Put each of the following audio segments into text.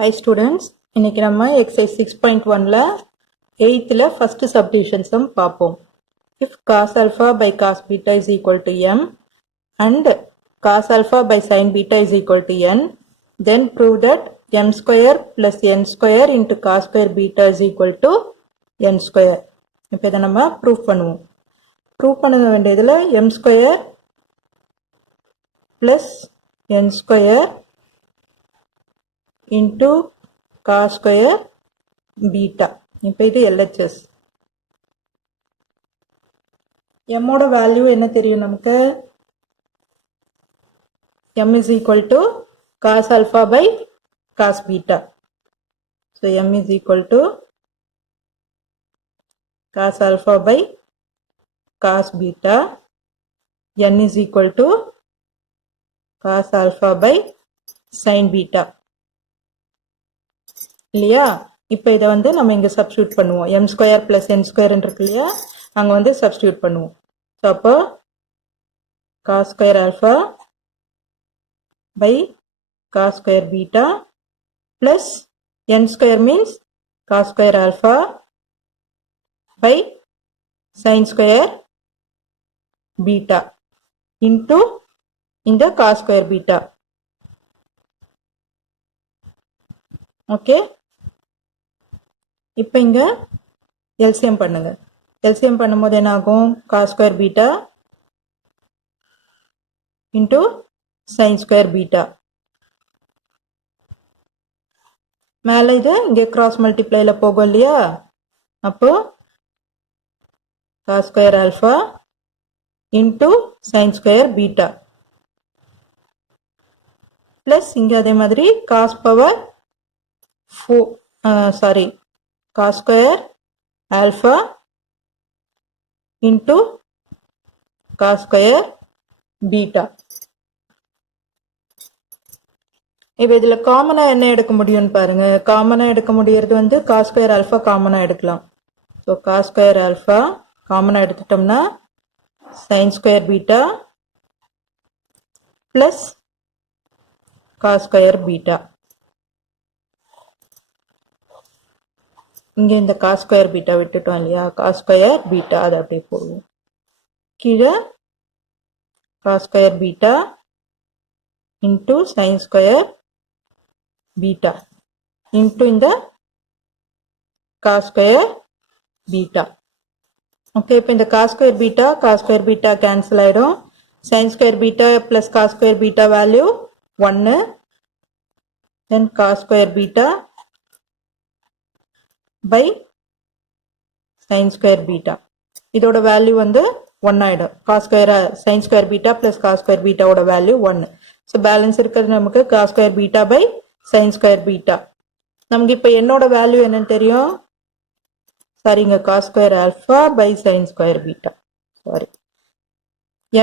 Hi students, இன்னைக்கு நம்ம exercise 6.1ல 8th first subdivision sum பார்ப்போம். If cos alpha by cos beta is equal to m and cos alpha by sin beta is equal to n, then prove that m square plus n square into cos square beta is equal to n square. இப்போ இதை நம்ம prove பண்ணுவோம். prove பண்ண வேண்டியதுல m square plus n square into cos square beta. இப்போ இது LHS. m ஓட value என்ன தெரியும் நமக்கு? m is equal to cos alpha by cos beta. So m is equal to cos alpha by cos beta. n is equal to cos alpha by sin beta. இல்லையா? இப்போ இதை வந்து நம்ம இங்க சப்ஸ்டியூட் பண்ணுவோம். m square plus n square இருக்கு இல்லையா, அங்க வந்து சப்ஸ்டியூட் பண்ணுவோம். ஸோ அப்போ cos square alpha by cos square beta plus n square means cos square alpha by sin square beta into இந்த cos ஸ்கொயர் பீட்டா. ஓகே, இப்போ இங்க எல்சிஎம் பண்ணுங்க. எல்சிஎம் பண்ணும்போது என்ன ஆகும்? cos square beta into sin square beta. மேல இது இங்க கிராஸ் மல்டிப்ளைல போகும் இல்லையா, அப்போ cos square alpha into sin square beta plus இங்க அதே மாதிரி cos power cos square alpha into cos square beta. இப்போ இதுல காமனா என்ன எடுக்க முடியும்னு பாருங்க. காமனா எடுக்க முடியறது வந்து cos square alpha காமனா எடுக்கலாம். ஸோ cos square alpha காமனா எடுத்துட்டோம்னா sin square beta plus cos square beta. இங்க இந்த cos ஸ்கொயர் பீட்டா விட்டுட்டோம் இல்லையா, cos ஸ்கொயர் பீட்டா அது அப்படியே போடுவோம். கீழே cos square beta into sin square beta into இந்த cos ஸ்கொயர் பீட்டா. ஓகே, இப்போ இந்த cos ஸ்கொயர் பீட்டா கேன்சல் ஆயிடும். sin square beta plus cos square beta value 1. Then cos square beta by sin square beta. இதோட value வந்து 1 ஆயிடும். cos square sin square beta plus cos square beta ஓட value 1. So balance இருக்கிறது நமக்கு cos square beta by sin square beta. நமக்கு இப்போ என்னோட value என்னன்னு தெரியும்? சரிங்க, cos square alpha by sin square beta. Sorry,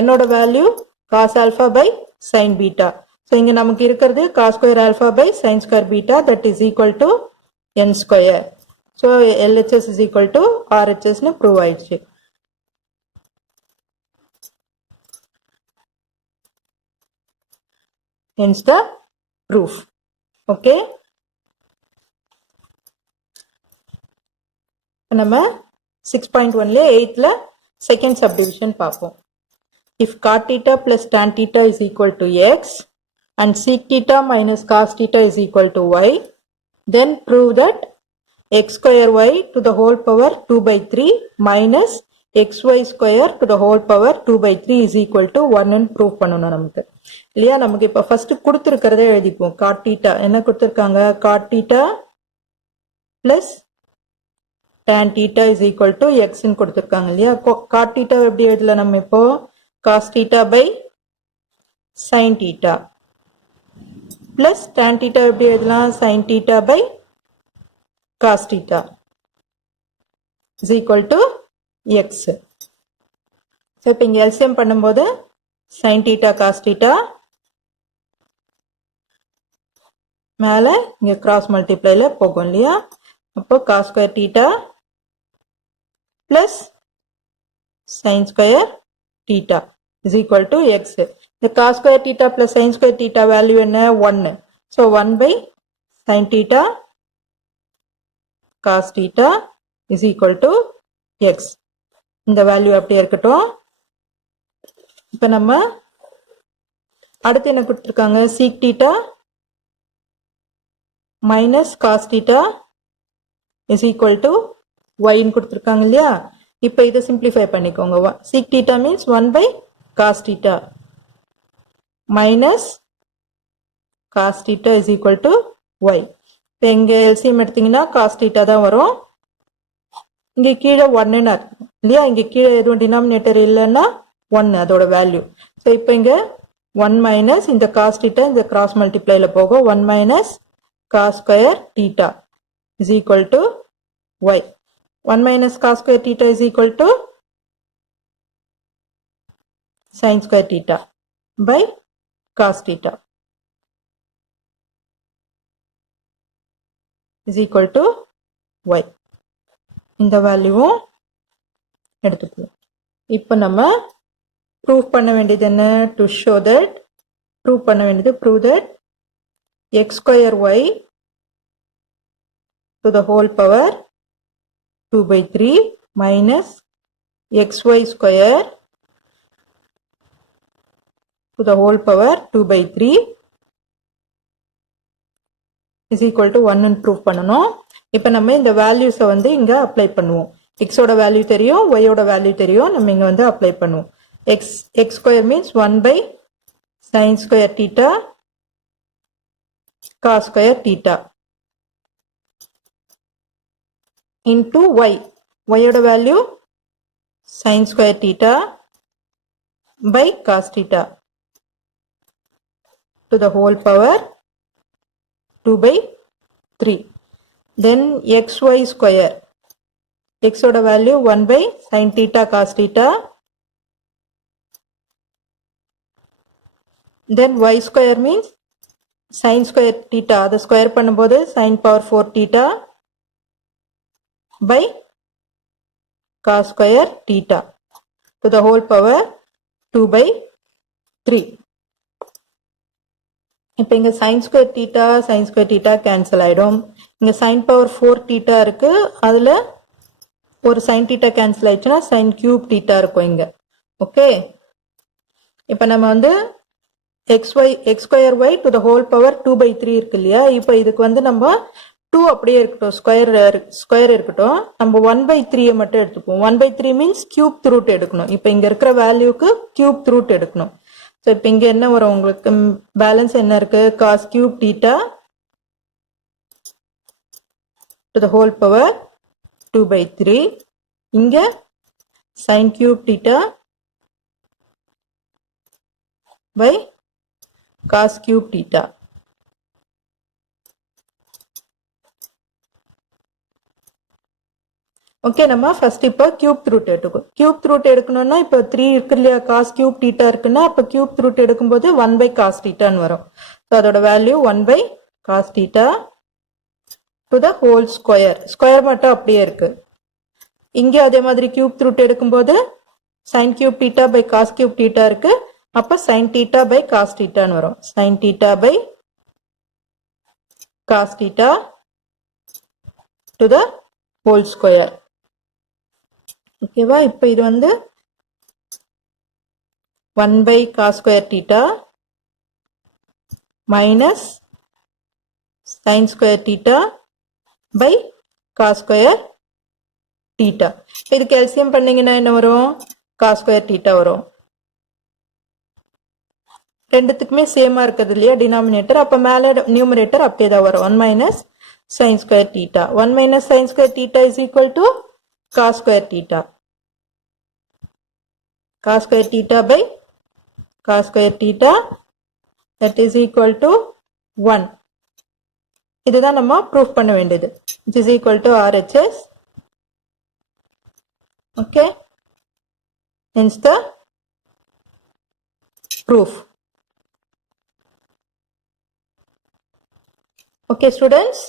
என்னோட value cos alpha by sin beta. So இங்க நமக்கு இருக்கிறது cos square alpha by sin square beta, that is equal to n square. So LHS is equal to RHS னு prove ஆயிடுச்சு. Hence the proof. Okay. நம்ம 6.1ல 8ல second subdivision பார்ப்போம். If cot theta plus tan theta is equal to x and sec theta minus cos theta is equal to y, then prove that x square y to the whole power 2 by 3 minus xy square to the whole power 2 by 3 is equal to 1 ன்னு prove பண்ணணும் நமக்கு இல்லையா. நமக்கு இப்போ first கொடுத்துருக்கிறத எழுதிப்போம். cot theta என்ன கொடுத்துருக்காங்க? cot theta plus tan theta is equal to x ன்னு கொடுத்துருக்காங்க இல்லையா. cot theta எப்படி எழுதலாம் நம்ம இப்போ? cos theta by sin theta plus tan theta எப்படி எழுதலாம்? sin theta by cos theta is equal to x. So இப்போ இங்க LCM பண்ணும்போது sin theta cos theta மேல இங்க கிராஸ் மல்டிப்ளைல போகும் இல்லையா, அப்போ cos square theta plus sin square theta is equal to x. இந்த cos square theta plus sin square theta value என்ன? 1. So 1 by sin theta cos theta is equal to x. இந்த value அப்படியே இருக்கட்டும். இப்போ நம்ம அடுத்து என்ன கொடுத்துருக்காங்க, sec theta minus cos theta is equal to y ன்னு கொடுத்துருக்காங்க இல்லையா. இப்போ இதை சிம்பிளிஃபை பண்ணிக்கோங்க. sec theta means 1 by cos theta minus cos theta is equal to y. இப்போ இங்க LCM எடுத்தீங்கன்னா cos theta தான் வரும். இங்க கீழே 1 ன்னு அர்த்தம் இல்லையா. இங்க கீழே எதுவும் டினாமினேட்டர் இல்லைன்னா 1 அதோட வேல்யூ. ஸோ இப்போ இங்க 1 மைனஸ் இந்த cos theta இந்த கிராஸ் மல்டிப்ளைல போகும். 1 minus cos square theta is equal to y. 1 minus cos square theta is equal to sin square theta by cos theta is equal to y. இந்த வேல்யூவும் எடுத்துக்கலாம். இப்போ நம்ம ப்ரூவ் பண்ண வேண்டியது என்ன, டு ஷோ தட் ப்ரூவ் பண்ண வேண்டியது prove that x square y to the whole power 2 by 3 minus xy square to the whole power 2 by 3 is equal to 1 ன்னு ப்ரூவ் பண்ணணும். இப்போ நம்ம இந்த வேல்யூஸை வந்து இங்க அப்ளை பண்ணுவோம். x ஓட வேல்யூ தெரியும், y ஓட வேல்யூ தெரியும். நம்ம இங்க வந்து அப்ளை பண்ணுவோம். x square means 1 by sin square theta cos square theta into y. y ஓட value sin square theta by cos theta to the whole power 2 by 3. Then xy square. x ஓட value 1 by sin theta cos theta. Then y square means sin square theta. அதை square பண்ணும்போது sin power 4 theta by cos square theta to the whole power 2 by 3. இப்போ இங்க sin square theta cancel ஆயிடும். இங்க sin power 4 theta இருக்கு, அதுல ஒரு sin theta cancel ஆயிடுச்சுன்னா sin cube theta இருக்கும் இங்க. ஓகே, இப்போ நம்ம வந்து x square y to the whole power 2 by 3 இருக்கு இல்லையா. இப்போ இதுக்கு வந்து நம்ம 2 அப்படியே இருக்கட்டும், ஸ்கொயர் இருக்கட்டும். நம்ம 1 by 3 மட்டும் எடுத்துப்போம். 1 by 3 மீன்ஸ் கியூப் ரூட் எடுக்கணும். இப்போ இங்க இருக்கிற வேல்யூக்கு கியூப் ரூட் எடுக்கணும். ஸோ இப்போ இங்க என்ன வரும், உங்களுக்கு பேலன்ஸ் என்ன இருக்கு, cos cube theta to the whole power 2 by 3. இங்க sin cube theta by cos cube theta. Okay, நம்ம ஃபர்ஸ்ட் இப்போ கியூப் ரூட் எடுத்துக்கோ. கியூப் ரூட் எடுக்கணும்னா இப்போ 3 இருக்கு இல்லையா, cos cube theta இருக்குன்னா அப்போ கியூப் ரூட் எடுக்கும்போது 1 by cos theta ன்னு வரும். ஸோ அதோட value 1 by cos theta to the whole square. Square மட்டும் அப்படியே இருக்கு. இங்க அதே மாதிரி கியூப் ரூட் எடுக்கும்போது sin cube theta by cos cube theta இருக்கு. அப்ப sin theta by cos theta ன்னு வரும். sin theta by cos theta to the whole square. ஓகேவா, இப்ப இது வந்து 1 by cos square theta minus sin square theta by cos square theta. இதுக்கு LCM பண்ணீங்கன்னா என்ன வரும், cos square theta வரும். ரெண்டுத்துக்குமே சேமா இருக்குது இல்லையா டினாமினேட்டர். அப்ப மேல நியூமரேட்டர் அப்படியே தான் வரும். 1 minus sin square theta. 1 minus sin square theta is equal to cos square theta. Cos square theta by cos square theta, that is equal to 1. இதுதான் நம்ம ப்ரூஃப் பண்ண வேண்டியது. It is equal to RHS. Okay, hence the proof. Okay students,